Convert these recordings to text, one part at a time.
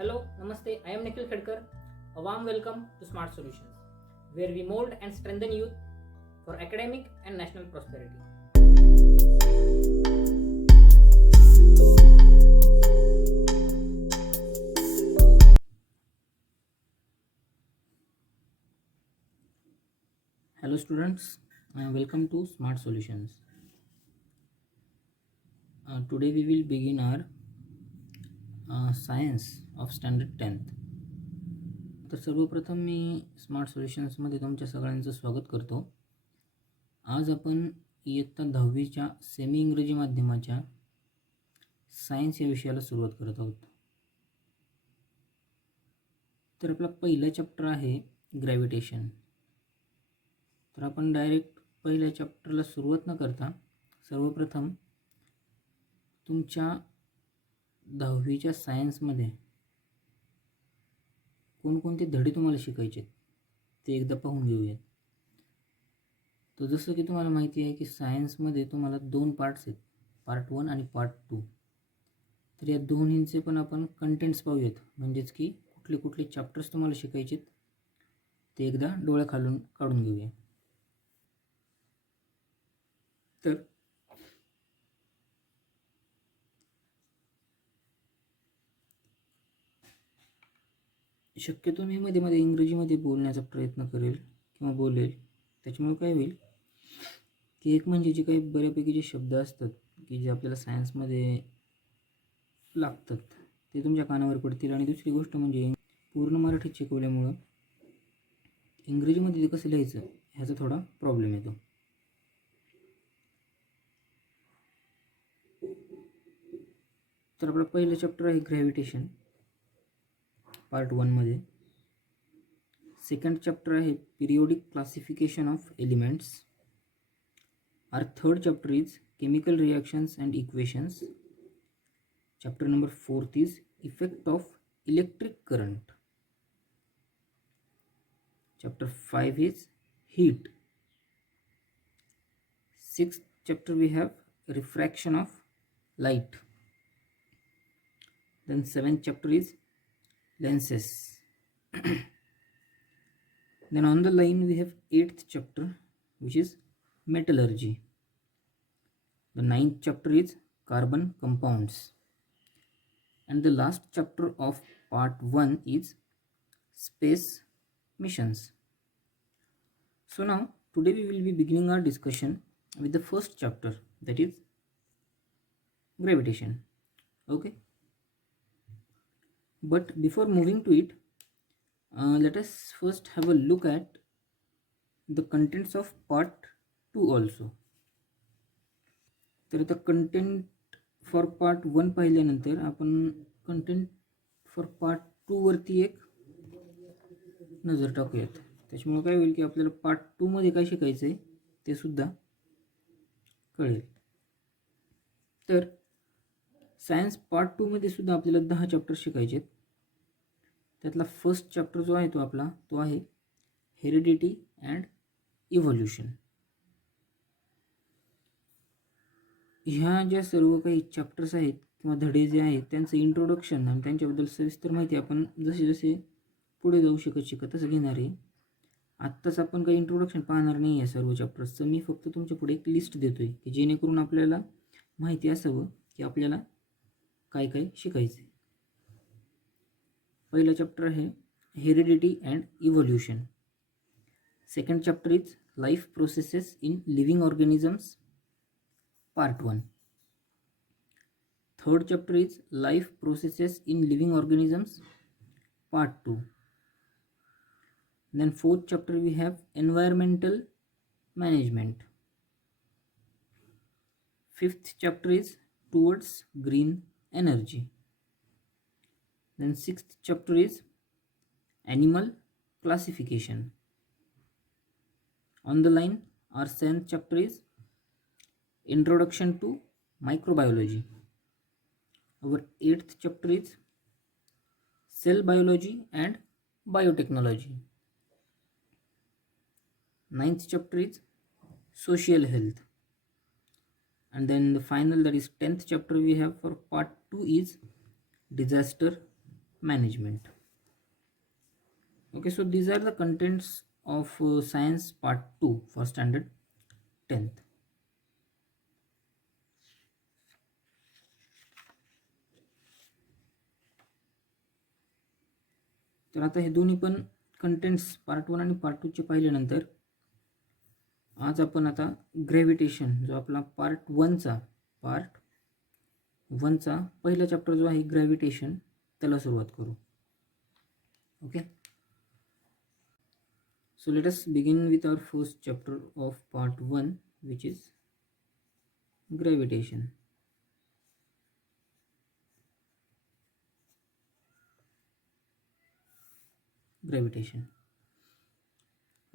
Hello, Namaste. I am Nikhil Khadkar. A warm welcome to Smart Solutions, where we mold and strengthen youth for academic and national prosperity. Hello, students. Welcome to Smart Solutions. Today we will begin our science of standard 10th. तर सर्वप्रथम मी smart सोल्युशन्समध्ये तुमच्या सगळ्यांचं स्वागत करतो. आज आपण इयत्ता 10वीच्या semi इंग्रजी माध्यमाच्या सायन्स या विषयाला सुरुवात करत आहोत. तर आपला पहिला चॅप्टर आहे ग्रॅव्हिटेशन. तर आपण डायरेक्ट पहिल्या चॅप्टरला सुरुवात न करता सर्वप्रथम तुमच्या 10वीच्या सायन्समध्ये कोणकोणते धडे तुम्हाला शिकायचे ते एकदा पाहून घेऊयात. तर जसं की तुम्हाला माहिती आहे की सायन्समध्ये तुम्हाला 2 पार्ट्स आहेत, पार्ट 1 आणि पार्ट 2. तर या दोन्हींचे पण आपण कंटेंट्स पाहूयात, म्हणजेच की कुठले कुठले चॅप्टर्स तुम्हाला शिकायचे ते एकदा डोळ्याखालून काढून घेऊया. तर शक्यतो मी मध्ये मध्ये इंग्रजीमध्ये बोलण्याचा प्रयत्न करेल किंवा बोलेल. त्याच्यामुळे काय होईल की एक म्हणजे जे काही बऱ्यापैकी जे शब्द असतात की जे आपल्याला सायन्समध्ये लागतात ते तुमच्या कानावर पडतील. आणि दुसरी गोष्ट म्हणजे पूर्ण मराठीत शिकवल्यामुळं इंग्रजीमध्ये ते कसं लिहायचं ह्याचा थोडा प्रॉब्लेम येतो. तर आपला पहिलं चॅप्टर आहे ग्रॅव्हिटेशन पार्ट 1 मध्ये. सेकंड चॅप्टर आहे पिरियोडिक क्लासिफिकेशन ऑफ एलिमेंट्स. आर third chapter is chemical reactions and equations. Chapter number 4 is effect of electric current. Chapter 5 is heat. 6th chapter we have refraction of light. Then 7th chapter is lenses. Then on the line we have 8th chapter which is metallurgy. The 9th chapter is carbon compounds. And the last chapter of part 1 is space missions. So now today we will be beginning our discussion with the first chapter, that is gravitation. Okay, but before moving to it, let us first have a look at the contents of part 2 also. तर आता content for part 1 पाहिल्यानंतर आपण content for part 2 वरती एक नजर टाकूयात. त्याच्यामुळे काय होईल की आपल्याला पार्ट 2 मध्ये काय शिकायचं आहे ते सुद्धा कळेल. तर सायन्स पार्ट 2 मध्ये सुद्धा आपल्याला 10 चॅप्टर शिकायचे आहेत. त्यातला फर्स्ट चॅप्टर जो आहे तो आहे हेरिडिटी अँड इव्होल्युशन. ह्या ज्या सर्व काही चॅप्टर्स आहेत किंवा धडे जे आहेत त्यांचं इंट्रोडक्शन आणि त्यांच्याबद्दल सविस्तर माहिती आपण जसे जसे पुढे जाऊ शिकत तसं घेणार आहे. आत्ताच आपण काही इंट्रोडक्शन पाहणार नाही आहे सर्व चॅप्टर्सचं. मी फक्त तुमच्या पुढे एक लिस्ट देतो आहे की जेणेकरून आपल्याला माहिती असावं की आपल्याला काय काय शिकायचं आहे. पहिला चॅप्टर आहे heredity and evolution. Second chapter is life processes in living organisms part 1. Third chapter is life processes in living organisms part 2. Then fourth chapter we have environmental management. Fifth chapter is towards green energy. Then sixth chapter is animal classification. On the line our seventh chapter is introduction to microbiology. Our eighth chapter is cell biology and biotechnology. Ninth chapter is social health. And then the final, that is 10th chapter we have for part 2 is disaster management. Okay, so these are the contents of science part 2 for standard 10th. तर आता हे दोन्ही पण contents part 1 आणि part 2 चे पाहिल्यानंतर आज आपण आता ग्रॅव्हिटेशन जो आपला पार्ट 1चा पहिला चॅप्टर जो आहे ग्रॅव्हिटेशन त्याला सुरुवात करू. Okay, so let us begin with our first chapter of part 1, which is gravitation.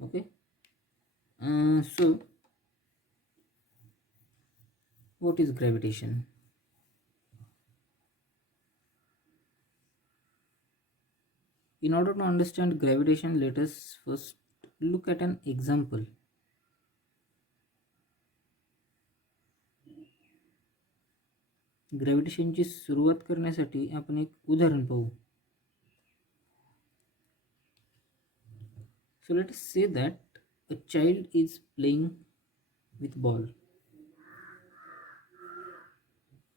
Okay, so what is gravitation? In order to understand gravitation, let us first look at an example. ग्रॅव्हिटेशनची सुरुवात करण्यासाठी आपण एक उदाहरण पाहू. So let us say that a child is playing with ball.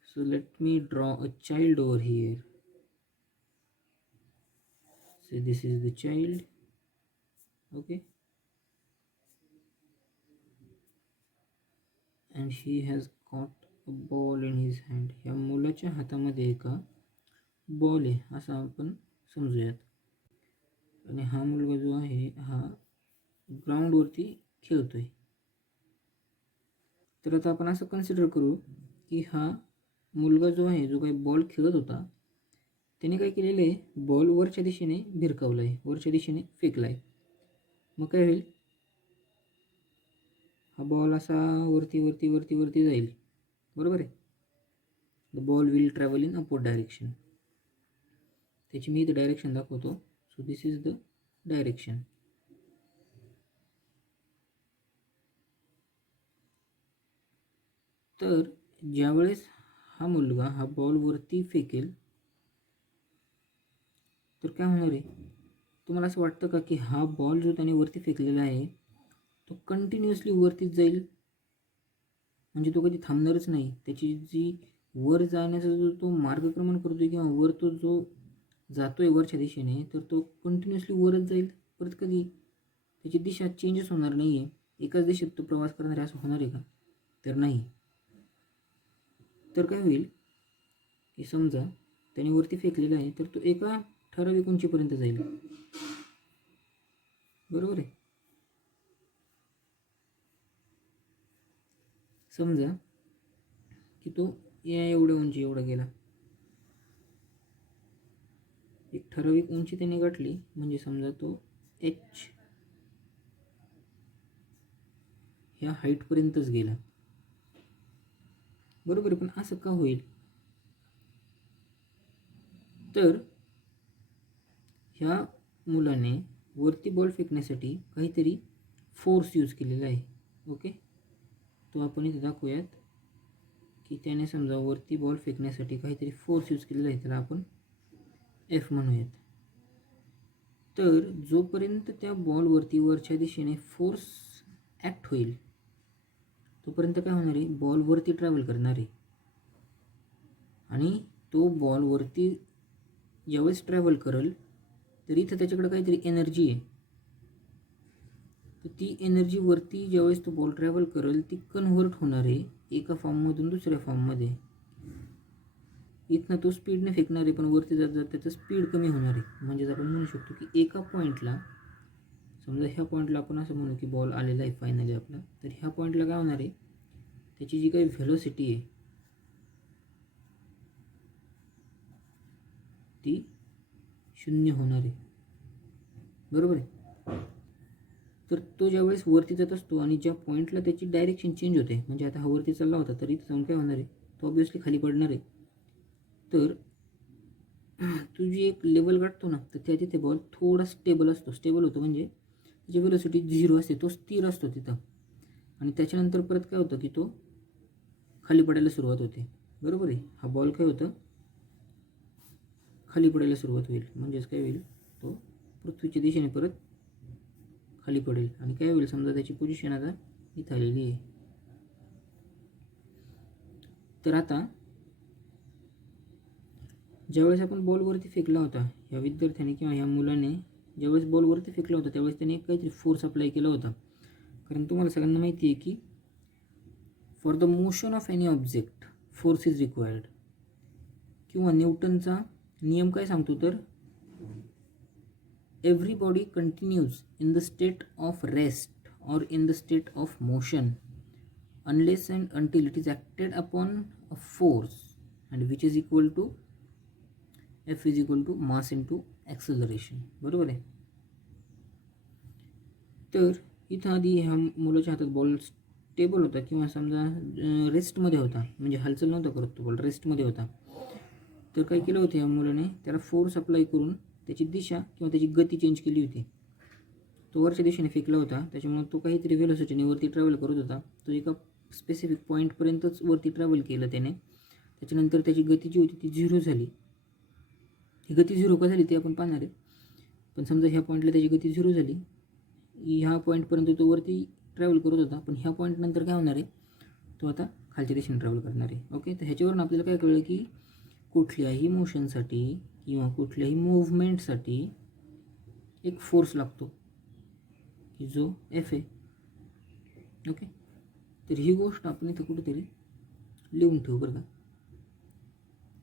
So let me draw a child over here. So this is the child. Okay, and he has got a ball in his hand. ह्या मुलाच्या हातामध्ये एका ball आहे असं आपण समजूयात. आणि हा मुलगा जो आहे हा ग्राउंडवरती खेळतोय. तर आता आपण असं कन्सिडर करू की हा मुलगा जो आहे जो काही बॉल खेळत होता त्याने काय केलेलं आहे, बॉल वरच्या दिशेने भिरकावला आहे, वरच्या दिशेने फेकला आहे. मग काय होईल, हा बॉल असा वरती वरती वरती वरती जाईल, बरोबर आहे. The ball will travel in upward direction. त्याची मी इथे डायरेक्शन दाखवतो. So this is the direction. तर ज्यावेळेस हा मुलगा हा बॉल वरती फेकेल तर काय होणार आहे, तुम्हाला असं वाटतं का की हा बॉल जो त्याने वरती फेकलेला आहे तो कंटिन्युअसली वरतीच जाईल, म्हणजे तो कधी थांबणारच नाही. त्याची जी वर जाण्याचा जो तो मार्गक्रमण करतोय किंवा वर तो जो जातोय वरच्या दिशेने तर तो कंटिन्युअसली वरच जाईल, परत कधी त्याची दिशा चेंजच होणार नाही आहे. एकाच दिशेत तो प्रवास करणार आहे असं होणार आहे का, तर नाही. तर काय होईल की समजा त्याने वरती फेकलेला आहे तर तो एका ठराविक उंचीपर्यंत जाईल, बरोबर आहे. समजा की तो या एवढ्या उंची एवढा गेला, एक ठराविक उंची त्याने गाठली म्हणजे समजा तो एच ह्या हाईटपर्यंतच गेला, बरोबर आहे. पण असं का होईल, तर ह्या मुलाने वरती बॉल फेकण्यासाठी काहीतरी फोर्स यूज केलेला आहे. ओके, तो आपण इथे दाखवूयात की त्याने समजा वरती बॉल फेकण्यासाठी काहीतरी फोर्स यूज केलेला आहे, त्याला आपण एफ म्हणूयात. तर जोपर्यंत त्या बॉलवरती वरच्या दिशेने फोर्स ॲक्ट होईल तोपर्यंत काय होणार आहे, बॉल वरती ट्रॅव्हल करणार आहे. आणि तो बॉल वरती ज्यावेळेस ट्रॅव्हल करेल तर इथं त्याच्याकडे काहीतरी एनर्जी आहे. तर ती एनर्जी वरती ज्यावेळेस तो बॉल ट्रॅव्हल करेल ती कन्व्हर्ट होणार आहे एका फॉर्ममधून दुसऱ्या फॉर्ममध्ये. इथनं तो स्पीडने फेकणार आहे पण वरती जात जात त्याचं स्पीड कमी होणार आहे. म्हणजेच आपण म्हणू शकतो की एका पॉईंटला, समजा ह्या पॉईंटला आपण असं म्हणू की बॉल आलेला आहे फायनली आपला, तर ह्या पॉईंटला काय होणार आहे, त्याची जी काही व्हेलोसिटी आहे ती 0 होणार आहे, बरोबर आहे. तर तो ज्यावेळेस वरती जात असतो आणि ज्या पॉईंटला त्याची डायरेक्शन चेंज होते, म्हणजे आता हा वरती चालला होता तरी जाऊन काय होणार आहे, तो ऑब्वियसली खाली पडणार आहे. तर तू जी एक लेवल गाठतो ना तर त्या तिथे बॉल थोडा स्टेबल होतो, म्हणजे त्याची व्हेलोसिटी 0 असते, तो स्थिर असतो तिथं. आणि त्याच्यानंतर परत काय होतं की तो खाली पडायला सुरुवात होते, बरोबर आहे. हा बॉल काय होतं, खाली पडायला सुरुवात होईल. म्हणजेच काय होईल, तो पृथ्वीच्या दिशेने परत खाली पडेल. आणि काय होईल, समजा त्याची पोझिशन आता इथं आलेली आहे. तर आता ज्यावेळेस आपण बॉलवरती फेकला होता, ह्या विद्यार्थ्याने किंवा ह्या मुलाने ज्यावेळेस बॉलवरती फेकला होता त्यावेळेस त्याने काहीतरी फोर्स अप्लाय केला होता. कारण तुम्हाला सगळ्यांना माहिती आहे की for the motion of any object force is required. किंवा न्यूटनचा नियम काय सांगतो, तर every body continues in the state of rest or in the state of motion unless and until it is acted upon a force and which is equal to F is equal to mass into acceleration. बरोबर आहे. तर इथं आधी ह्या मुलाच्या हातात ball stable होता किंवा समजा रेस्टमध्ये होता, म्हणजे हालचाल नव्हता करत तो बॉल, रेस्टमध्ये होता. तर काय केलं होतं या मुलाने, त्याला फोर्स अप्लाय करून त्याची दिशा किंवा त्याची गती चेंज केली होती. तो वरच्या दिशेने फेकला होता, त्याच्यामुळे तो काहीतरी वेलोसिटीने वरती ट्रॅव्हल करत होता. तो एका स्पेसिफिक पॉईंटपर्यंतच वरती ट्रॅव्हल केलं त्याने. त्याच्यानंतर त्याची गती जी होती ती 0 झाली. ही गती 0 का झाली ते आपण पाहणार आहे. पण समजा ह्या पॉईंटला त्याची गती 0 झाली, ह्या पॉईंटपर्यंत तो वरती ट्रॅव्हल करत होता, पण ह्या पॉईंटनंतर काय होणार आहे, तो आता खालच्या दिशेने ट्रॅव्हल करणार आहे. ओके, तर ह्याच्यावरून आपल्याला काय कळलं की कुठल्याही मोशनसाठी किंवा कुठल्याही मूव्हमेंटसाठी एक फोर्स लागतो की जो F आहे. ओके, तर ही गोष्ट आपण इथं कुठेतरी लिहून ठेवू बरं का,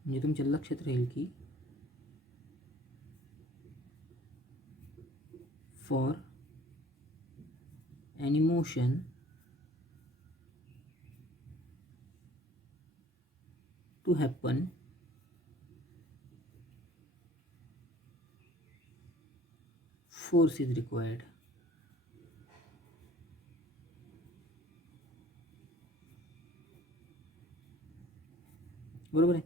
म्हणजे तुमच्या लक्षात राहील की for any motion to happen force is required. बरोबर आहे.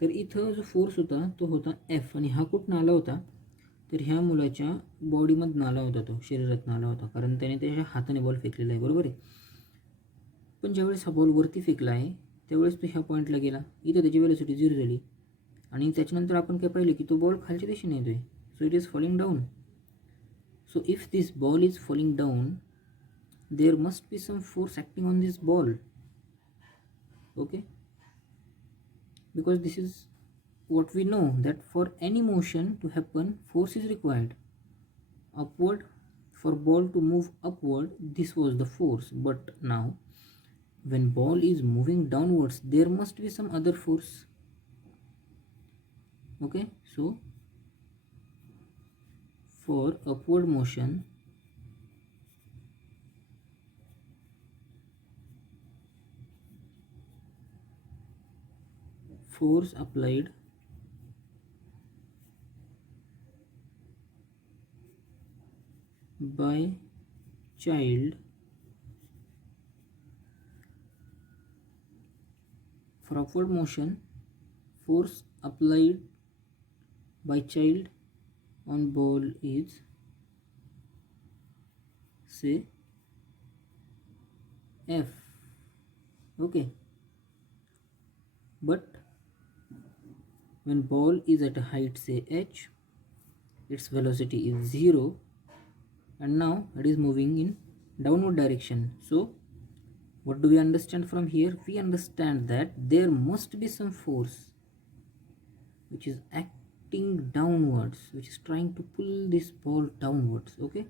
तर इथं जो फोर्स होता तो होता F, आणि हा कुठून आला होता, तर ह्या मुलाच्या बॉडीमधून आला होता, तो शरीरातून आला होता, कारण त्याने त्याच्या हाताने बॉल फेकलेला आहे. बरोबर आहे. पण ज्यावेळेस हा बॉल वरती फेकला आहे त्यावेळेस तो ह्या पॉईंटला गेला, इथं त्याची वेलोसिटी 0 झाली, आणि त्याच्यानंतर आपण काय पाहिलं की तो बॉल खालच्या दिशेने येतोय. So it is falling down. So if this ball is falling down there must be some force acting on this ball. Okay, because this is what we know, that for any motion to happen force is required. Upward, for ball to move upward, this was the force, but now when ball is moving downwards there must be some other force. Okay, so for upward motion force applied by child for upward motion force applied by child on ball is, say, F. Okay, but when ball is at a height, say h, its velocity is 0, and now it is moving in downward direction. So what do we understand from here? We understand that there must be some force which is acting downwards, which is trying to pull this ball downwards. Okay,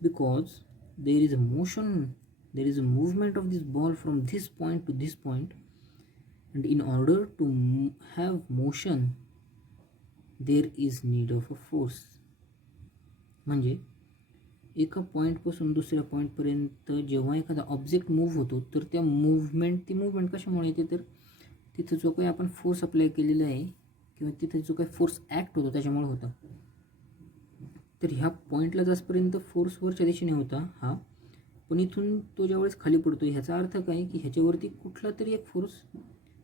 because there is a motion, there is a movement of this ball from this point to this point, and in order to have motion there is need of a force. म्हणजे एका पॉईंटपासून दुसऱ्या पॉईंटपर्यंत जेव्हा एखादा object move होतो तर त्या ती मूव्हमेंट कशामुळे येते, तर तिथं जो काही आपण फोर्स अप्लाय केलेला आहे किंवा तिथे जो काही फोर्स ॲक्ट होतो त्याच्यामुळे होता. तर ह्या पॉईंटला जास्तपर्यंत फोर्स वरच्या दिशेने होता हा, पण इथून तो ज्यावेळेस खाली पडतो ह्याचा अर्थ काय की ह्याच्यावरती कुठला तरी एक फोर्स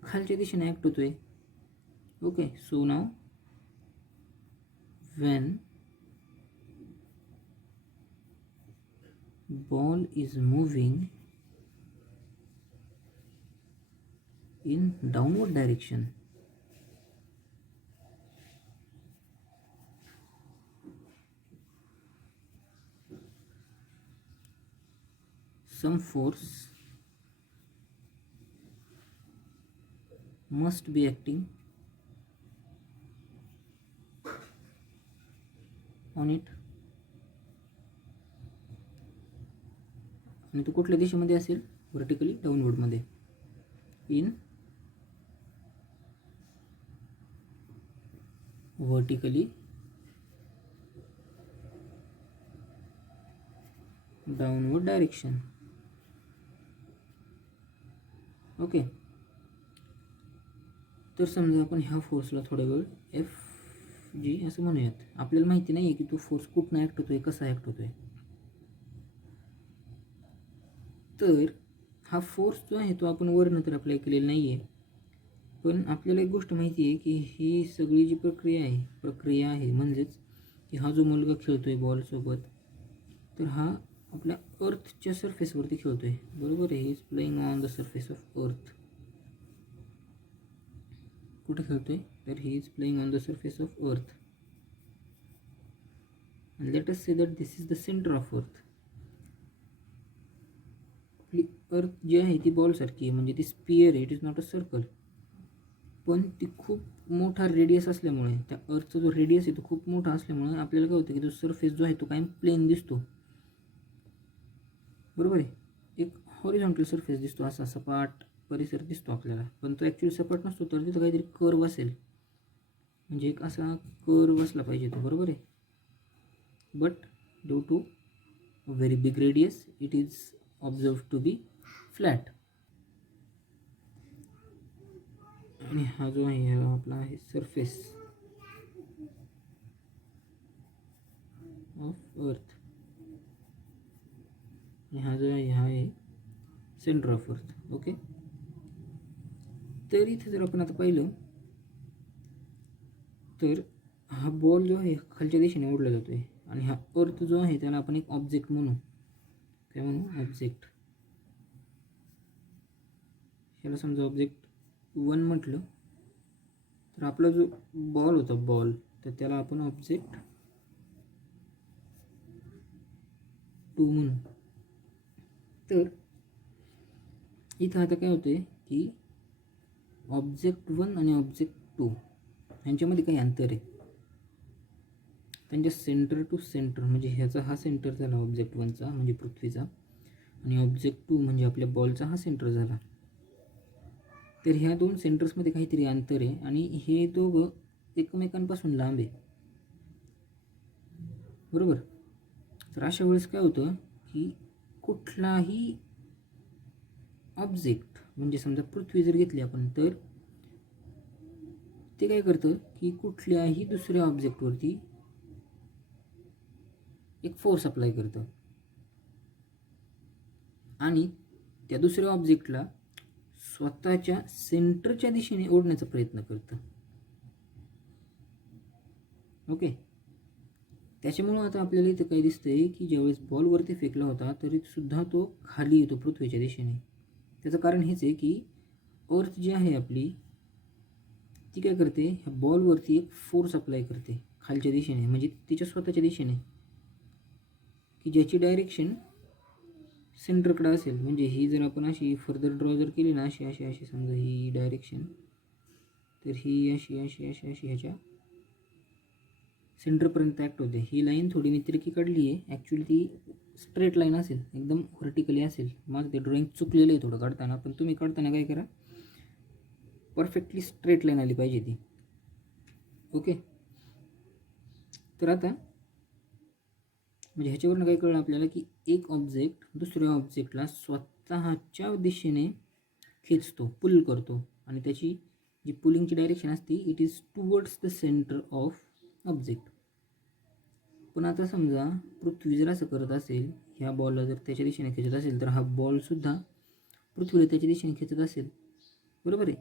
खालच्या दिशेने ॲक्ट होतोय. Okay, so now when ball is moving in downward direction, some force must be acting on it, आणि तो कुठल्या दिशेमध्ये असेल, व्हर्टिकली डाऊनवर्डमध्ये, in vertically downward direction. Okay. तर समजा आपण ह्या फोर्सला थोडा वेळ FG असं म्हणूयात. आपल्याला माहिती नाही आहे की तो फोर्स कुठनं ॲक्ट होतोय, कसा ॲक्ट होतोय. तर हा फोर्स जो आहे तो आपण वरनं तर अप्लाय केलेला नाही आहे, पण आपल्याला एक गोष्ट माहिती आहे की ही सगळी जी प्रक्रिया आहे म्हणजेच की हा जो मुलगा खेळतोय बॉलसोबत, तर हा आपल्या अर्थच्या सरफेसवरती खेळतोय, बरोबर आहे. He is playing on the surface of earth. कुठे खेळतोय, तर he is playing on the surface of earth. and let us say that this is the center of earth. आपली अर्थ जी आहे ती बॉल सारखी आहे, म्हणजे ती स्पियर आहे, it is not a circle. पण ती खूप मोठा रेडियस असल्यामुळे, त्या अर्थचा जो रेडियस आहे तो खूप मोठा असल्यामुळे आपल्याला काय होतं की तो सरफेस जो आहे तो कायम प्लेन दिसतो, बरोबर आहे. एक हॉरिझॉन्टल सरफेस दिसतो, असा सपाट परिसर दिसतो आपल्याला, पण तो ॲक्च्युली सपाट नसतो, तर तिथं काहीतरी कर्व असेल, म्हणजे एक असा कर्व असला पाहिजे तो, बरोबर आहे. But due to very big radius it is observe to be flat. आणि हा जो आहे हा आपला आहे सरफेस ऑफ अर्थ, आणि हा जो आहे हा आहे सेंटर ऑफ अर्थ. ओके. तर इथे जर आपण आता पाहिलं तर हा बॉल जो आहे खालच्या दिशेने ओढला जातो आहे, आणि हा अर्थ जो आहे त्याला आपण एक ऑब्जेक्ट म्हणू. काय म्हणू, ऑब्जेक्ट. ह्याला समजा ऑब्जेक्ट 1 म्हटलं, तर आपला जो बॉल होता बॉल, तर त्याला आपण ऑब्जेक्ट 2 म्हणू. तर इथं आता काय होतं की ऑब्जेक्ट 1 आणि ऑब्जेक्ट 2 ह्यांच्यामध्ये काही अंतर आहे. त्यांच्या सेंटर टू सेंटर, म्हणजे ह्याचा हा सेंटर झाला ऑब्जेक्ट 1चा म्हणजे पृथ्वीचा, आणि ऑब्जेक्ट 2 म्हणजे आपल्या बॉलचा हा सेंटर झाला. तर ह्या दोन सेंटर्समध्ये काहीतरी अंतर आहे, आणि हे दोघं एकमेकांपासून लांब आहे, बरोबर. तर अशा वेळेस काय होतं की कुठलाही ऑब्जेक्ट, म्हणजे समजा पृथ्वी जर घेतली आपण, तर ते काय करतं की कुठल्याही दुसऱ्या ऑब्जेक्टवरती एक फोर्स अप्लाय करतं, आणि त्या दुसऱ्या ऑब्जेक्टला स्वतःच्या सेंटरच्या दिशेने ओढण्याचा प्रयत्न करतं. ओके. त्याच्यामुळं आता आपल्याला इथं काय दिसतंय की ज्यावेळेस बॉलवरती फेकला होता तरी सुद्धा तो खाली येतो पृथ्वीच्या दिशेने. त्याचं कारण हेच आहे की अर्थ जी आहे आपली ती काय करते, ह्या बॉलवरती एक फोर्स अप्लाय करते खालच्या दिशेने, म्हणजे तिच्या स्वतःच्या दिशेने, की ज्याची डायरेक्शन सेंटरकडे असेल. म्हणजे ही जर आपण अशी फर्दर ड्रॉ जर केली ना, अशी अशी अशी समजा ही डायरेक्शन, तर ही अशी अशी अशी अशी ह्याच्या सेंटरपर्यंत ॲक्ट होते. ही लाईन थोडी मी तिरकी काढली आहे, ॲक्च्युली ती स्ट्रेट लाईन असेल, एकदम व्हर्टिकली असेल. माझं ते ड्रॉइंग चुकलेलं आहे थोडं काढताना, पण तुम्ही काढताना काय करा, परफेक्टली स्ट्रेट लाईन आली पाहिजे ती. ओके. तर आता म्हणजे ह्याच्यावरून काय कळलं आपल्याला की एक ऑब्जेक्ट दुसऱ्या ऑब्जेक्टला स्वतःच्या दिशेने खेचतो, पुल करतो, आणि त्याची जी पुलिंगची डायरेक्शन असते it is towards the centre of object. पण आता समजा पृथ्वी जर असं करत असेल, ह्या बॉलला जर त्याच्या दिशेने खेचत असेल, तर हा बॉलसुद्धा पृथ्वीला त्याच्या दिशेने खेचत असेल, बरोबर आहे.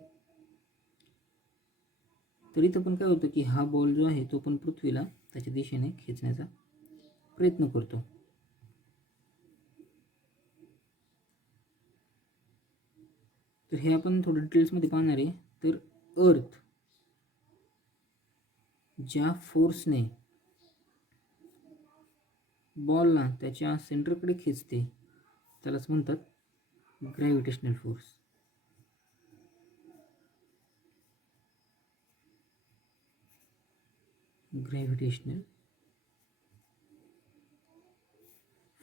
तर इथं पण काय होतं की हा बॉल जो आहे तो पण पृथ्वीला त्याच्या दिशेने खेचण्याचा प्रयत्न करतो. तर हे आपण थोडं डिटेल्समध्ये पाहणार आहे. तर अर्थ ज्या फोर्सने बॉलला त्याच्या सेंटरकडे खेचते, त्यालाच म्हणतात gravitational force. Gravitational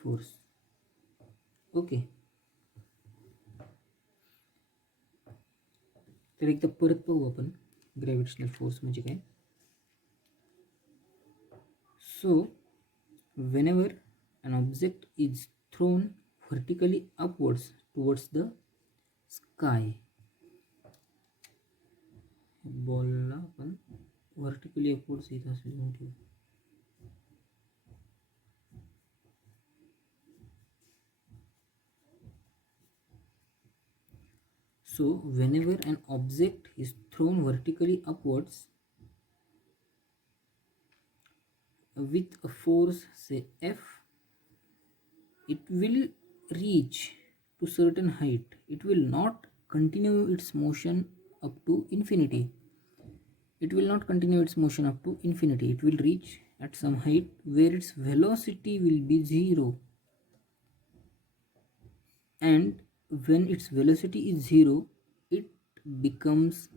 force. Okay, तर एकदा परत पाहू आपण ग्रॅव्हिटेशनल फोर्स म्हणजे काय. So whenever an object is thrown vertically upwards towards the sky, बॉलला आपण व्हर्टिकली अपवर्ड्स येत असेल म्हणून. So whenever an object is thrown vertically upwards with a force say F, it will reach to certain height. It will not continue its motion up to infinity. It will not continue its motion up to infinity. It will reach at some height where its velocity will be 0. And when its velocity is 0, it becomes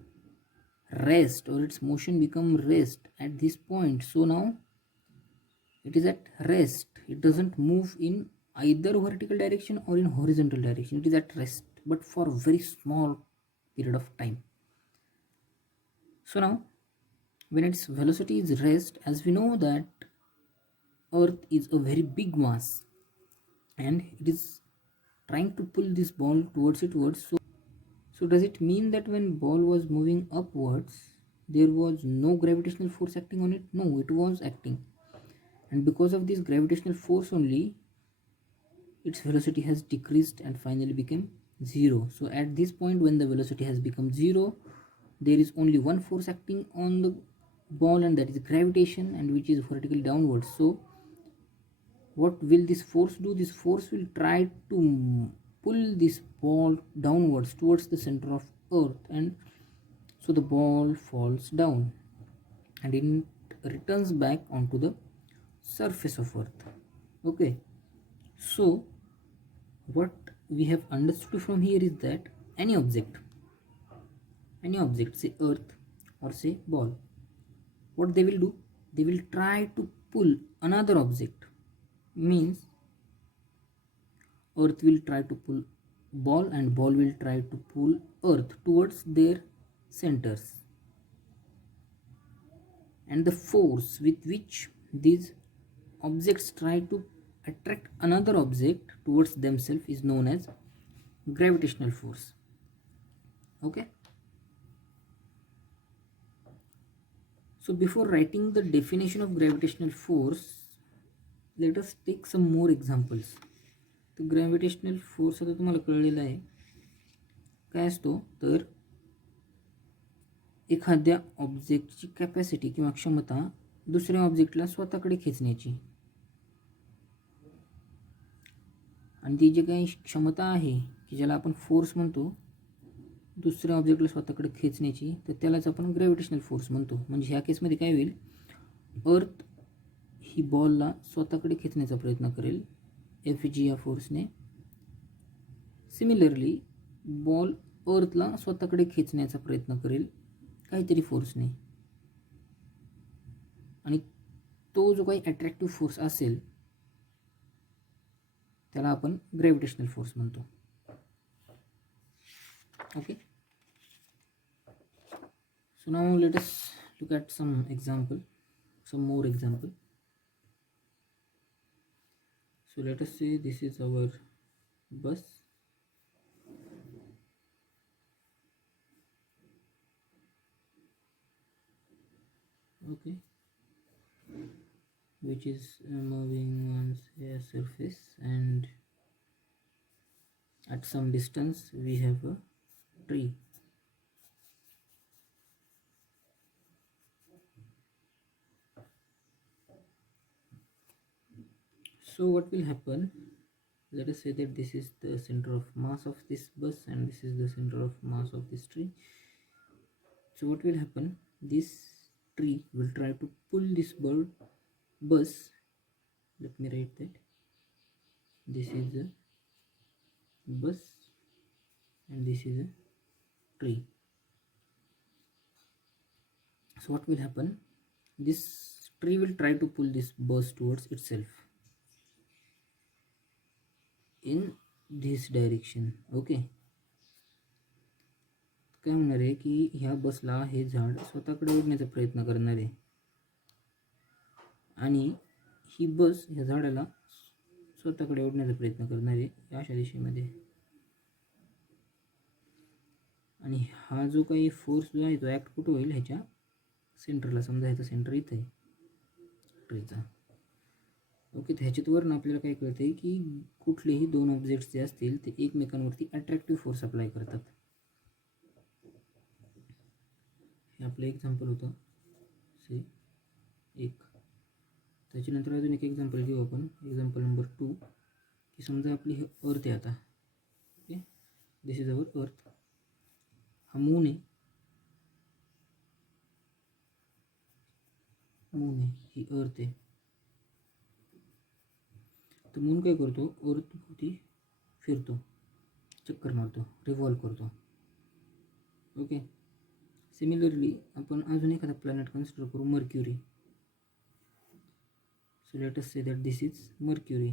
rest, or its motion become rest at this point. So now it is at rest. It doesn't move in either vertical direction or in horizontal direction. It is at rest, but for a very small period of time. So now when its velocity is rest, as we know that Earth is a very big mass and it is trying to pull this ball towards itwards. So does it mean that when ball was moving upwards, there was no gravitational force acting on it? No, it was acting. And because of this gravitational force only, its velocity has decreased and finally became 0. So at this point, when the velocity has become 0, there is only one force acting on the ball, and that is gravitation, and which is vertically downwards. So what will this force do? This force will try to pull this ball downwards towards the center of Earth, and so the ball falls down and it returns back onto the surface of Earth. Okay, so what we have understood from here is that any object, say Earth or say ball, what they will do, they will try to pull another object. Means Earth will try to pull ball and ball will try to pull Earth towards their centers, and the force with which these objects try to attract another object towards themselves is known as gravitational force. Okay, so before writing the definition of gravitational force, let us take some more examples. तर gravitational force आता तुम्हाला कळलेला आहे काय असतो. तर एखाद्या ऑब्जेक्टची capacity किंवा क्षमता दुसऱ्या ऑब्जेक्टला स्वतःकडे खेचण्याची, आणि ती जी काही क्षमता आहे की ज्याला आपण फोर्स म्हणतो दुसऱ्या ऑब्जेक्टला स्वतःकडे खेचण्याची, तर त्यालाच आपण ग्रॅव्हिटेशनल फोर्स म्हणतो. म्हणजे ह्या केसमध्ये काय होईल, अर्थ ही बॉलला स्वतःकडे खेचण्याचा प्रयत्न करेल Fg या फोर्सने. सिमिलरली बॉल अर्थला स्वतःकडे खेचण्याचा प्रयत्न करेल काहीतरी फोर्सने, आणि तो जो काही अट्रॅक्टिव्ह फोर्स असेल त्याला आपण ग्रॅव्हिटेशनल फोर्स म्हणतो. Okay, so now let us look at some more example. So let us say this is our bus. Okay, which is moving on a surface, and at some distance we have a tree. So what will happen, let us say that this is the center of mass of this bus and this is the center of mass of this tree. So what will happen, this tree will try to pull this bus. Let me write that this is the bus and this is a tree. So what will happen, this tree will try to pull this bus towards itself in this direction. Okay, काय होणार आहे की ह्या बसला हे झाड स्वतःकडे ओढण्याचा प्रयत्न करणार आहे आणि ही बस ह्या झाडाला स्वतःकडे ओढण्याचा प्रयत्न करणार आहे या अशा दिशेमध्ये. आणि हा जो काही फोर्स जो आहे तो ॲक्ट कुठं होईल, ह्याच्या सेंटरला. समजा ह्याचा सेंटर इथं आहे ट्रीचा. ओके, तर ह्याच्यातवरून आपल्याला काय कळतं आहे की कुठलेही दोन ऑब्जेक्ट्स जे असतील ते एकमेकांवरती अट्रॅक्टिव्ह फोर्स अप्लाय करतात. हे आपलं एक्झाम्पल होतं से एक. त्याच्यानंतर अजून एक एक्झाम्पल घेऊ आपण, एक्झाम्पल नंबर 2. की समजा आपली हे अर्थ आहे आता. ओके, दिस इज अवर अर्थ. हा मून आहे, मून आहे, ही अर्थ आहे. तर मून काय करतो, अर्थभोवती फिरतो, चक्कर मारतो, रिव्हॉल्व करतो. ओके, सिमिलरली आपण अजून एखादा प्लॅनेट कन्सिडर करू, mercury. So let us say that this is mercury,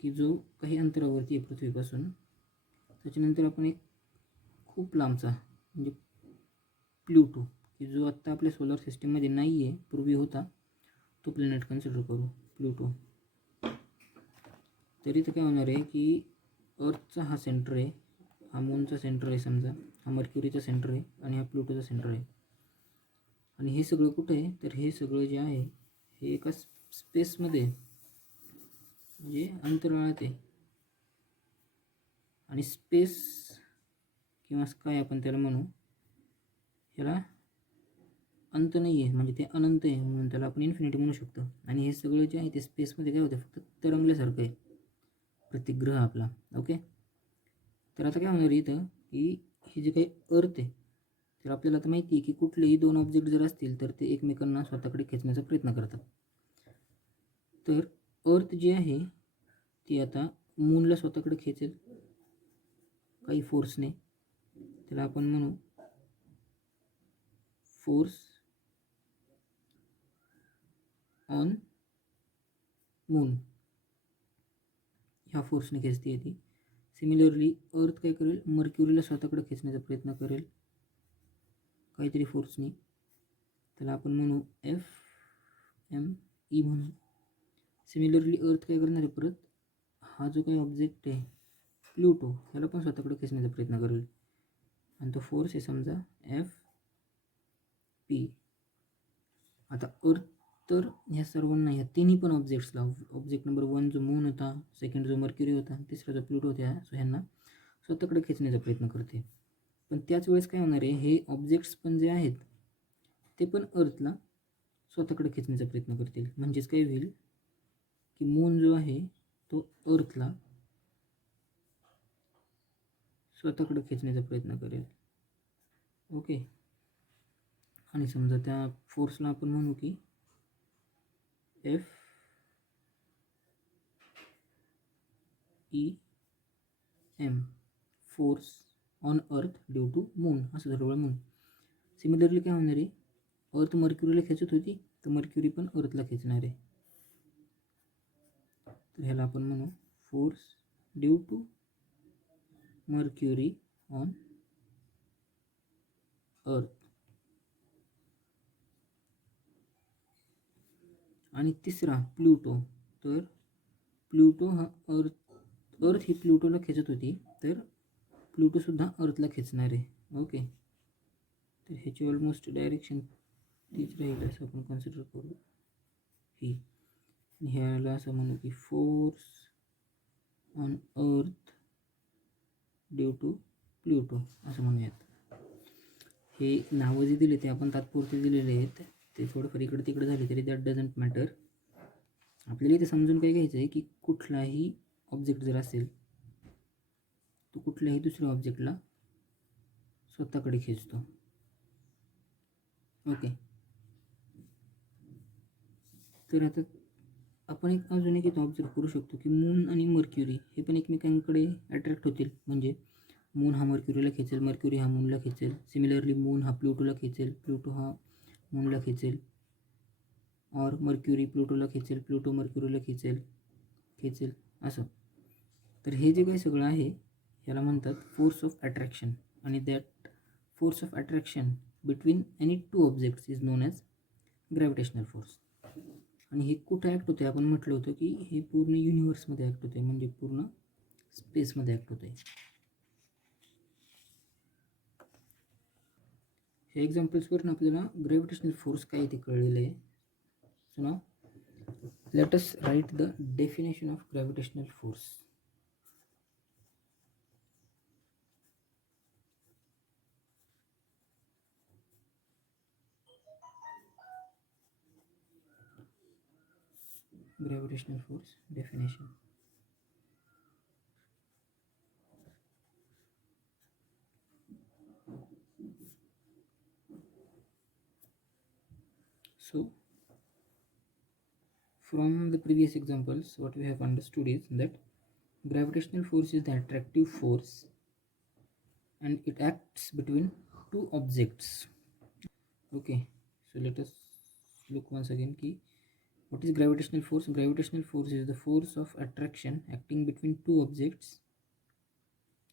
की जो काही अंतरावरती आहे पृथ्वीपासून. त्याच्यानंतर आपण एक खूप लांबचा म्हणजे प्लुटो, की जो आत्ता आपल्या सोलर सिस्टीममध्ये नाही आहे, पूर्वी होता, तो प्लॅनेट कन्सिडर करू, प्लुटो. तरी तर काय होणार आहे की अर्थचा हा सेंटर आहे, हा मूनचा सेंटर आहे समजा, हा मर्क्युरीचा सेंटर आहे आणि हा प्लुटोचा सेंटर आहे. आणि हे सगळं कुठं आहे, तर हे सगळं जे आहे हे एका स्पेसमध्ये म्हणजे अंतराळात आहे. आणि स्पेस किंवा स्काय आपण त्याला म्हणू, ह्याला अंत नाही आहे, म्हणजे ते अनंत आहे, म्हणून त्याला आपण इन्फिनिटी म्हणू शकतो. आणि हे सगळं जे आहे ते स्पेसमध्ये काय होतं, फक्त तरंगल्यासारखं आहे प्रत्येक ग्रह आपला. ओके, तर आता काय होणार इथं की हे जे काही अर्थ आहे, तर आपल्याला आता माहिती आहे की कुठलेही दोन ऑब्जेक्ट जर असतील तर ते एकमेकांना स्वतःकडे खेचण्याचा प्रयत्न करतात. तर अर्थ जी आहे ती आता मूनला स्वतःकडे खेचेल काही फोर्सने, त्याला आपण म्हणू फोर्स ऑन मून. ह्या फोर्सने खेचते ती. सिमिलरली अर्थ काय करेल, मर्क्युरीला स्वतःकडे खेचण्याचा प्रयत्न करेल काहीतरी फोर्सने, त्याला आपण म्हणू FME म्हणू. सिमिलरली अर्थ काय करणार आहे, परत हा जो काही ऑब्जेक्ट आहे प्लुटो, ह्याला पण स्वतःकडे खेचण्याचा प्रयत्न करेल आणि तो फोर्स आहे समजा FP. आता अर्थ तर ह्या सर्वांना, ह्या तिन्ही पण ऑब्जेक्ट्सला, ऑब्जेक्ट नंबर 1 जो मून होता, सेकंड जो मर्क्युरी होता, तिसरा जो प्लुटो होता, सो ह्यांना स्वतःकडे खेचण्याचा प्रयत्न करते. पण त्याच वेळेस काय होणार आहे, हे ऑब्जेक्ट्स पण जे आहेत ते पण अर्थला स्वतःकडे खेचण्याचा प्रयत्न करतील. म्हणजेच काय होईल की मून जो आहे तो अर्थला स्वतःकडे खेचण्याचा प्रयत्न करेल. ओके, आणि समजा त्या फोर्सला आपण म्हणू की FEM, force on Earth due to moon, असं ठरवलं म्हणून. सिमिलरली काय होणार आहे, अर्थ मर्क्युरीला खेचत होती, तर मर्क्युरी पण अर्थला खेचणार आहे. तर ह्याला आपण म्हणू force due to Mercury on Earth. आणि तिसरा प्लुटो, तर प्लुटो हा अर्थ ही प्लुटोला खेचत होती, तर प्लुटोसुद्धा अर्थला खेचणार आहे. ओके, तर ह्याची ऑलमोस्ट डायरेक्शन तीच राहील असं आपण कन्सिडर करू ही. ह्याला असं म्हणू की force on Earth due to Pluto असं म्हणूयात. हे नावं जे दिले ते आपण तात्पुरते दिलेले आहेत, ते थोडंफार इकडे तिकडे झाले तरी दॅट डझंट मॅटर. आपल्याला इथे समजून काय घ्यायचं आहे की कुठलाही ऑब्जेक्ट जर असेल तो कुठल्याही दुसऱ्या ऑब्जेक्टला स्वतःकडे खेचतो. ओके, तर आता आपण एक अजून एक इथं ऑब्झर्व करू शकतो की मून आणि मर्क्युरी हे पण एकमेकांकडे अट्रॅक्ट होतील. म्हणजे मून हा मर्क्युरीला खेचेल, मर्क्युरी हा मूनला खेचेल. सिमिलरली मून हा प्लुटोला खेचेल, प्लुटो हा मूनला खेचेल. और मर्क्युरी प्लुटोला खेचेल, प्लुटो मर्क्युरीला खेचेल असं. तर हे जे काही सगळं आहे याला म्हणतात फोर्स ऑफ अट्रॅक्शन. आणि that force of attraction between any two objects is non as gravitational force. आणि हे कुठं ॲक्ट होते, आपण म्हटलं होतं की हे पूर्ण युनिवर्समध्ये ॲक्ट होते, म्हणजे पूर्ण स्पेसमध्ये ॲक्ट होते. हे एक्झाम्पल्सवरून आपल्याला ग्रॅव्हिटेशनल फोर्स काय ते कळलेलं आहे. So now let us write the definition of gravitational force. Gravitational force definition. So from the previous examples what we have understood is that gravitational force is the attractive force and it acts between two objects. Okay, so let us look once again key. What is gravitational force? Gravitational force is the force of attraction acting between two objects,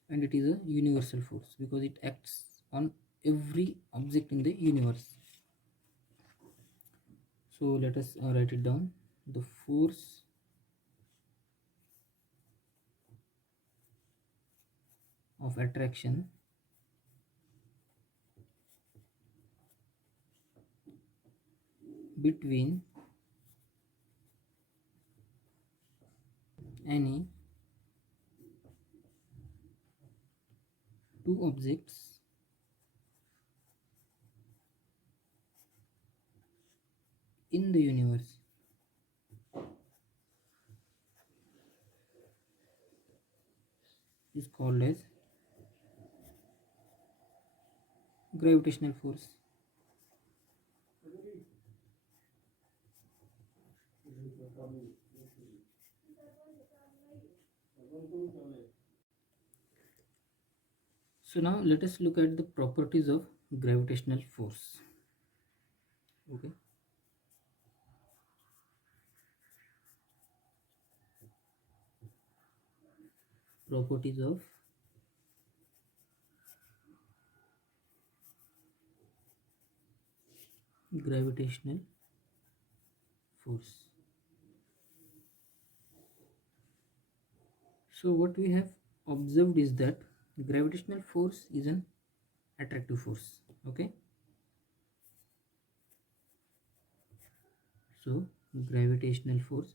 and it is a universal force because it acts on every object in the universe. So let us write it down. The force of attraction between any two objects in the universe is called as gravitational force. So now let us look at the properties of gravitational force. Okay. Properties of gravitational force. So what we have observed is that gravitational force is an attractive force. Okay. So gravitational force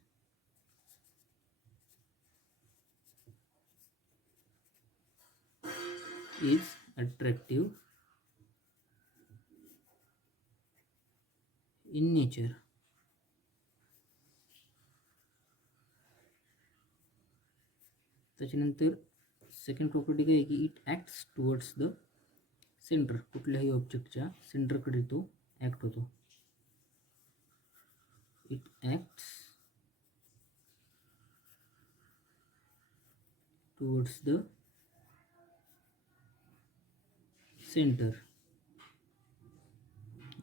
is attractive in nature. त्याच्यानंतर second property काय आहे की it acts towards the centre. कुठल्याही ऑब्जेक्टच्या सेंटरकडे तो act होतो. It acts towards the centre.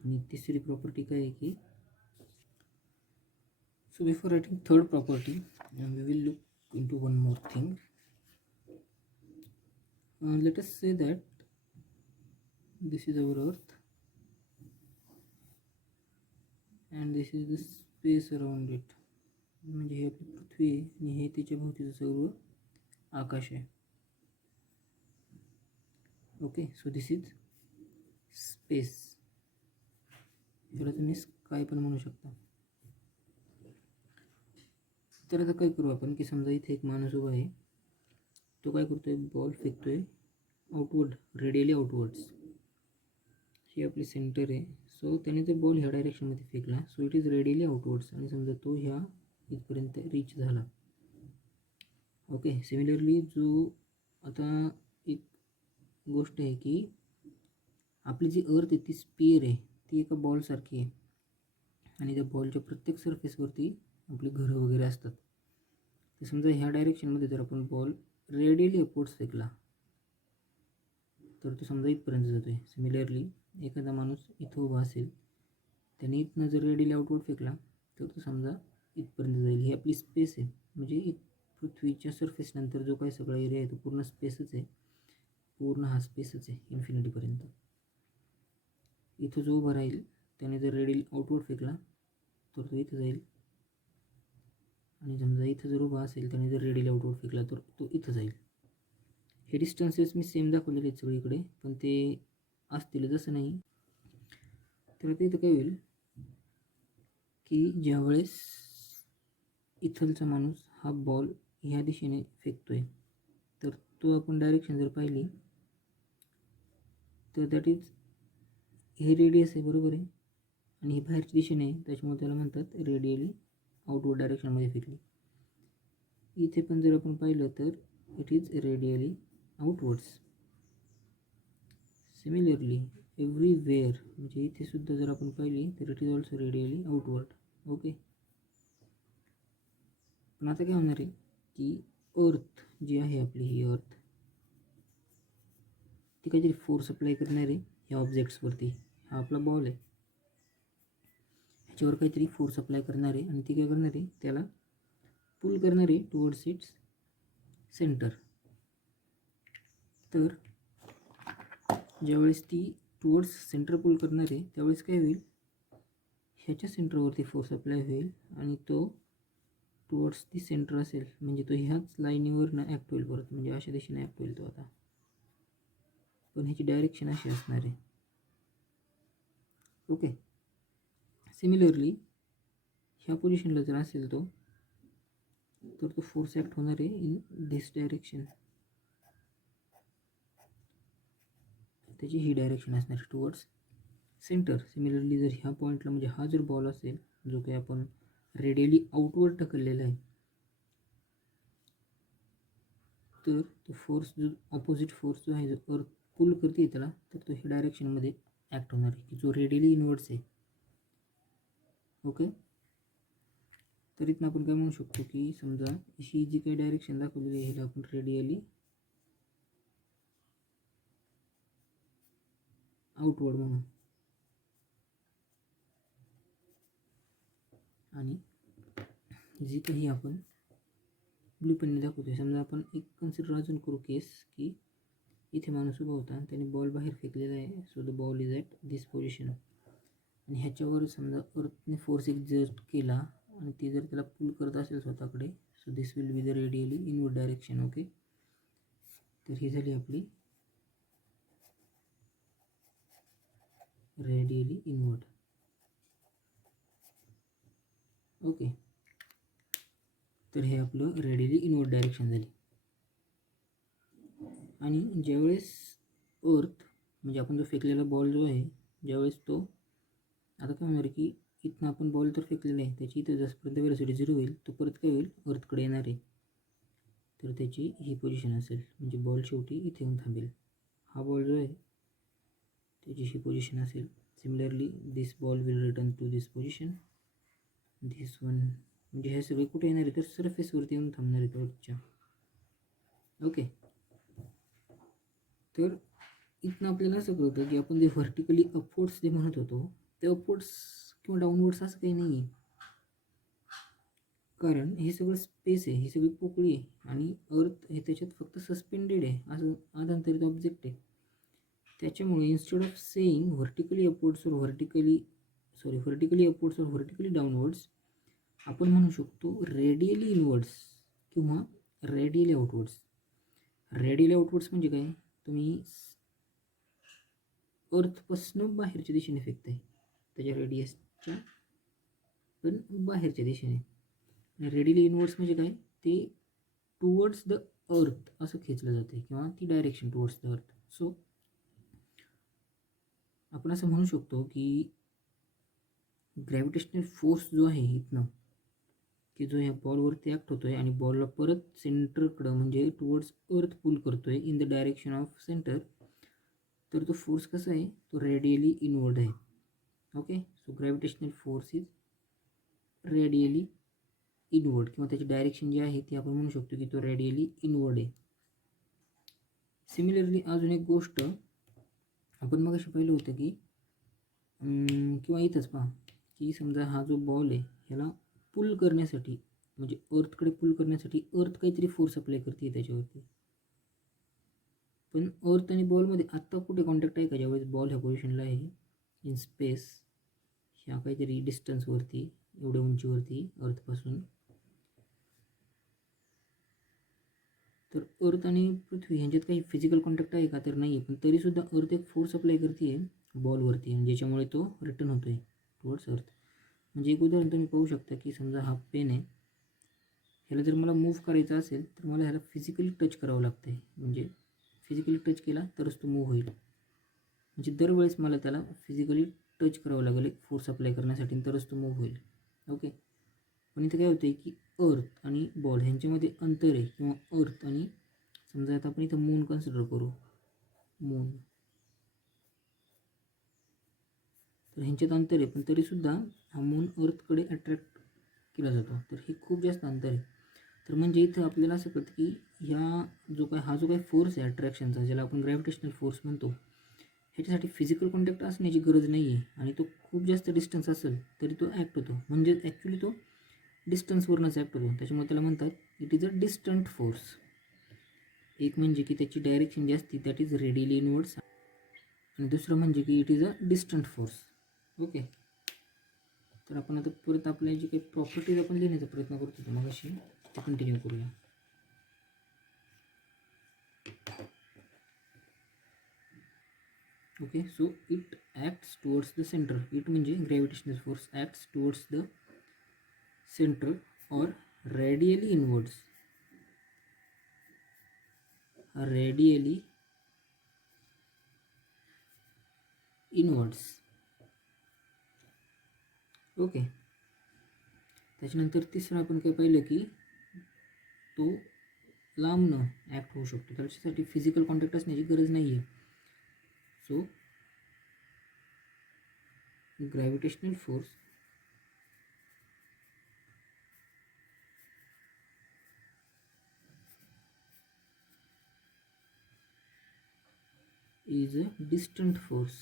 आणि तिसरी प्रॉपर्टी काय आहे की so before writing third property we will look into one more thing. Let us say that this is our earth and this is the space around it. म्हणजे हे आपली पृथ्वी आहे आणि हे तिच्या भोवतीचं सर्व आकाश आहे. Okay, so this is space. याला तुम्ही स्काय पण म्हणू शकता. तर आता काय करू आपण की समजा इथे एक माणूस उभा आहे, तो काय करतोय, बॉल फेकतोय आउटवर्ड, रेडियली आउटवर्ड्स. ही आपली सेंटर आहे. सो त्याने जर बॉल ह्या डायरेक्शनमध्ये फेकला, so it is radially outwards. आणि समजा तो ह्या इथपर्यंत रीच झाला. ओके, सिमिलरली जो आता एक गोष्ट आहे की आपली जी अर्थ आहे ती स्पियर आहे, ती एका बॉलसारखी आहे आणि त्या बॉलच्या प्रत्येक सरफेसवरती आपली घरं वगैरे असतात. तर समजा ह्या डायरेक्शनमध्ये जर आपण बॉल रेडियली अपवर्ड्स फेकला तर तो समजा इथपर्यंत जातो आहे. सिमिलरली एखादा माणूस इथं उभा असेल, त्याने इथनं जर रेडियली आउटवर्ड फेकला तर तो समजा इथपर्यंत जाईल. ही आपली स्पेस आहे, म्हणजे पृथ्वीच्या सरफेस नंतर जो काही सगळा एरिया आहे तो पूर्ण स्पेसच आहे. पूर्ण हा स्पेसच आहे इन्फिनिटीपर्यंत. इथं जो उभा राहील त्याने जर रेडियली आउटवर्ड फेकला तर तो इथं जाईल, आणि समजा इथं जर उभा असेल त्याने जर रेडियली आउटवर्ड फेकला तर तो इथं जाईल. हे डिस्टन्सेस मी सेम दाखवलेले आहेत सगळीकडे, पण ते असतील जसं नाही. तर आता इथं काय होईल की ज्यावेळेस इथलचा माणूस हा बॉल ह्या दिशेने फेकतोय तर तो आपण डायरेक्शन जर पाहिली तर दॅट इज हे रेडियस आहे, बरोबर आहे, आणि ही बाहेरच्या दिशेने आहे, त्याच्यामुळे त्याला म्हणतात रेडियली आउटवर्ड डायरेक्शनमध्ये फेकली. इथे पण जर आपण पाहिलं तर it is radially outwards. Similarly everywhere, म्हणजे इथे सुद्धा जर आपण पाहिली तर it is also radially outward. Okay. पण आता काय होणार आहे की अर्थ जी आहे आपली, ही अर्थ ती काहीतरी फोर्स अप्लाय करणार आहे ह्या ऑब्जेक्ट्सवरती. हा आपला बॉल आहे, ह्याच्यावर काहीतरी फोर्स अप्लाय करणार आहे, आणि ती काय करणार आहे, त्याला पुल करणार आहे टुवर्ड्स इट्स सेंटर. तर ज्यावेळेस ती टुवर्ड्स सेंटर पुल करणार आहे त्यावेळेस काय होईल, ह्याच्या सेंटरवरती फोर्स अप्लाय होईल आणि तो टुवर्ड्स दी सेंटर असेल, म्हणजे तो ह्याच लाईनीवरनं ॲक्ट होईल परत, म्हणजे अशा दिशेने ॲक्ट होईल तो आता. पण ह्याची डायरेक्शन अशी असणार आहे. ओके. सिमिलरली ह्या पोझिशनला जर असेल तो, तर तो फोर्स ॲक्ट होणार आहे इन धिस डायरेक्शन. त्याची ही डायरेक्शन असणार टुवर्ड्स सेंटर. सिमिलरली जर ह्या पॉईंटला, म्हणजे हा जर बॉल असेल जो काही आपण रेडियली आउटवर्ड ढकललेला आहे, तर तो फोर्स जो ऑपोजिट फोर्स जो आहे, जो अर्थ पुल करते त्याला, तर तो ह्या डायरेक्शनमध्ये ॲक्ट होणार आहे की जो रेडियली इनवर्ड्स आहे. ओके. तर इथनं आपण काय म्हणू शकतो की समजा ही जी काही डायरेक्शन दाखवलेली आहे ह्याला आपण रेडियली आउटवर्ड म्हणू, आणि जी काही आपण ब्लू पेनने दाखवतो, समजा आपण एक कन्सिडर अजून करू केस की इथे माणूस उभा होता, त्याने बॉल बाहेर फेकलेला आहे. So the ball is at this position, आणि ह्याच्यावर समजा अर्थने फोर्स एक्झर्ट केला आणि ती जर त्याला पुल करत असेल स्वतःकडे, so this will be the radially inward direction. Okay. तर ही झाली आपली रेडियली इनवर्ड. ओके. तर हे आपलं रेडियली इनवर्ड डायरेक्शन झाली. आणि ज्यावेळेस अर्थ, म्हणजे आपण जो फेकलेला बॉल जो आहे, ज्यावेळेस तो आता काय होणार की इथनं आपण बॉल तर फेकलेला आहे, त्याची इथं जसपर्यंत वेलोसिटी 0 होईल तो परत काय होईल, अर्थकडे येणार आहे. तर त्याची ही पोझिशन असेल, म्हणजे बॉल शेवटी इथे येऊन थांबेल. हा बॉल जो आहे त्याची ही पोझिशन असेल. Similarly this ball will return to this position. This one, म्हणजे हे सगळे कुठे येणार आहे, तर सरफेसवरती येऊन थांबणार आहेत अर्थच्या. ओके. तर इथनं आपल्याला असं कळतं की आपण जे व्हर्टिकली अपवर्ड्स जे म्हणत होतो, ते अपवर्ड्स किंवा डाऊनवर्ड्स असं काही नाही आहे, कारण हे सगळं स्पेस आहे, ही सगळी पोकळी आहे, आणि अर्थ हे त्याच्यात फक्त सस्पेंडेड आहे, असं आधांतरित ऑब्जेक्ट आहे. त्याच्यामुळे instead of saying vertically upwards और व्हर्टिकली अपवर्ड्स और व्हर्टिकली डाऊनवर्ड्स, आपण म्हणू शकतो रेडियली इनवर्ड्स किंवा रेडियली आउटवर्ड्स. रेडियली आउटवर्ड्स म्हणजे काय, तुम्ही अर्थपासून बाहेरच्या दिशेने फेकताय, त्याच्या रेडियसच्या पण बाहेरच्या दिशेने. रेडियली इनवर्ड्स म्हणजे काय, ते टुवर्ड्स द अर्थ असं खेचलं जाते, किंवा ती direction towards the earth. So आपण असं म्हणू शकतो की ग्रॅव्हिटेशनल फोर्स जो आहे इथनं, की जो ह्या बॉलवरती ॲक्ट होतो आहे आणि बॉलला परत सेंटरकडं म्हणजे टुवर्ड्स अर्थ पुल करतो आहे in the direction of centre, तर तो फोर्स कसा आहे, तो रेडियली इनवर्ड आहे. Okay. So gravitational force is radially inward किंवा त्याची डायरेक्शन जी आहे ती आपण म्हणू शकतो की तो रेडियली इनवर्ड आहे. सिमिलरली अजून एक गोष्ट आपण मग अशी पाहिलं होतं की किंवा इथंच पहा की समजा हा जो बॉल आहे ह्याला पुल करण्यासाठी म्हणजे अर्थकडे पुल करण्यासाठी अर्थ काहीतरी फोर्स अप्लाय करते त्याच्यावरती. पण अर्थ आणि बॉलमध्ये आत्ता कुठे कॉन्टॅक्ट आहे का? ज्यावेळेस बॉल ह्या पोझिशनला आहे इन स्पेस ह्या काहीतरी डिस्टन्सवरती एवढ्या उंचीवरती अर्थपासून, तर अर्थ आणि पृथ्वी ह्यांच्यात काही फिजिकल कॉन्टॅक्ट आहे का? तर नाही आहे. पण तरीसुद्धा अर्थ एक फोर्स अप्लाय करते आहे बॉलवरती आणि ज्याच्यामुळे तो रिटर्न होतो आहे टुवर्ड्स अर्थ. म्हणजे एक उदाहरण तुम्ही पाहू शकता की समजा हा पेन आहे, ह्याला जर मला मूव्ह करायचं असेल तर मला ह्याला फिजिकली टच करावं लागतं आहे. म्हणजे फिजिकली टच केला तरच तो मूव्ह होईल. म्हणजे दरवेळेस मला त्याला फिजिकली टच करावं लागेल एक फोर्स अप्लाय करण्यासाठी तरच तो मूव्ह होईल. ओके. पण इथं काय होतं आहे की अर्थ आणि बॉल ह्यांच्यामध्ये अंतर आहे किंवा अर्थ आणि समजा आता आपण इथं मून कन्सिडर करू, मून, तर ह्यांच्यात अंतर आहे पण तरीसुद्धा हा मून अर्थकडे अट्रॅक्ट केला जातो. तर हे खूप जास्त अंतर आहे. तर म्हणजे इथं आपल्याला असं कळतं की हा जो काही फोर्स आहे अट्रॅक्शनचा, ज्याला आपण ग्रॅव्हिटेशनल फोर्स म्हणतो, ह्याच्यासाठी फिजिकल कॉन्टॅक्ट असण्याची गरज नाही आहे आणि तो खूप जास्त डिस्टन्स असेल तरी तो ॲक्ट होतो. म्हणजे ॲक्च्युली तो डिस्टन्सवरूनच ॲक्ट होतो. त्याच्यामुळे त्याला म्हणतात it is a distant force. एक म्हणजे की त्याची डायरेक्शन जी असते दॅट इज रेडियली इनवर्ड्स आणि दुसरं म्हणजे की it is a distant force. Okay. तर आपण आता परत आपल्या जी काही प्रॉपर्टीज आपण लिहिण्याचा प्रयत्न करत होतो मग अशी ते कंटिन्यू करूया. Okay. So it acts towards the centre. It म्हणजे gravitational force acts towards the centre और radially inwards. Radially inwards. Okay. त्याच्यानंतर तिसरं आपण काय पाहिलं की तो लांबनं ॲक्ट होऊ शकतो. त्याच्यासाठी फिजिकल कॉन्टॅक्ट असण्याची गरज नाही आहे. So gravitational force is a distant force.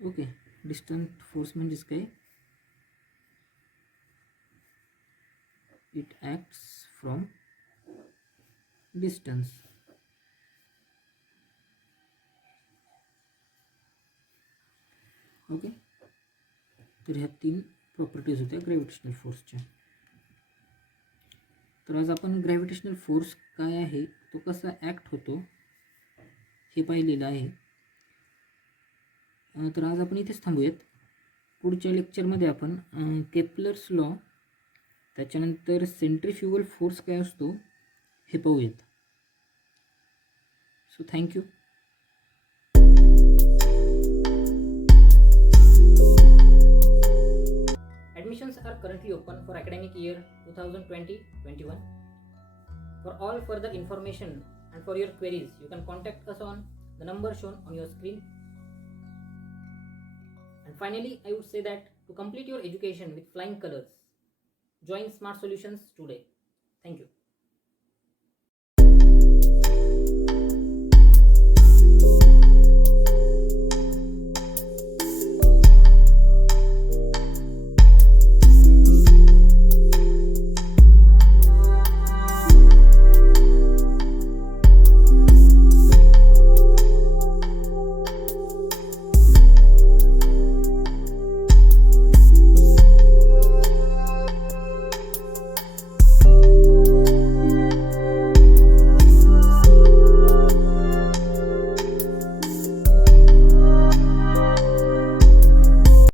Okay. Distant force म्हणजेच काय? It acts from distance. Okay. तर ह्या 3 प्रॉपर्टीज होत्या ग्रॅव्हिटेशनल फोर्सच्या. तर आज आपण ग्रॅव्हिटेशनल फोर्स काय आहे, तो कसा ॲक्ट होतो हे पाहिलेलं आहे. तर आज आपण इथेच थांबूयात. पुढच्या लेक्चरमध्ये आपण केपलर्स लॉ, त्याच्यानंतर सेंट्रिफ्युगल फोर्स काय असतो हे पाहूयात. So thank you. Admissions are currently open for academic year 2020-21. For all further information and for your queries, you can contact us on the number shown on your screen. And finally, I would say that to complete your education with flying colors, join Smart Solutions today. Thank you.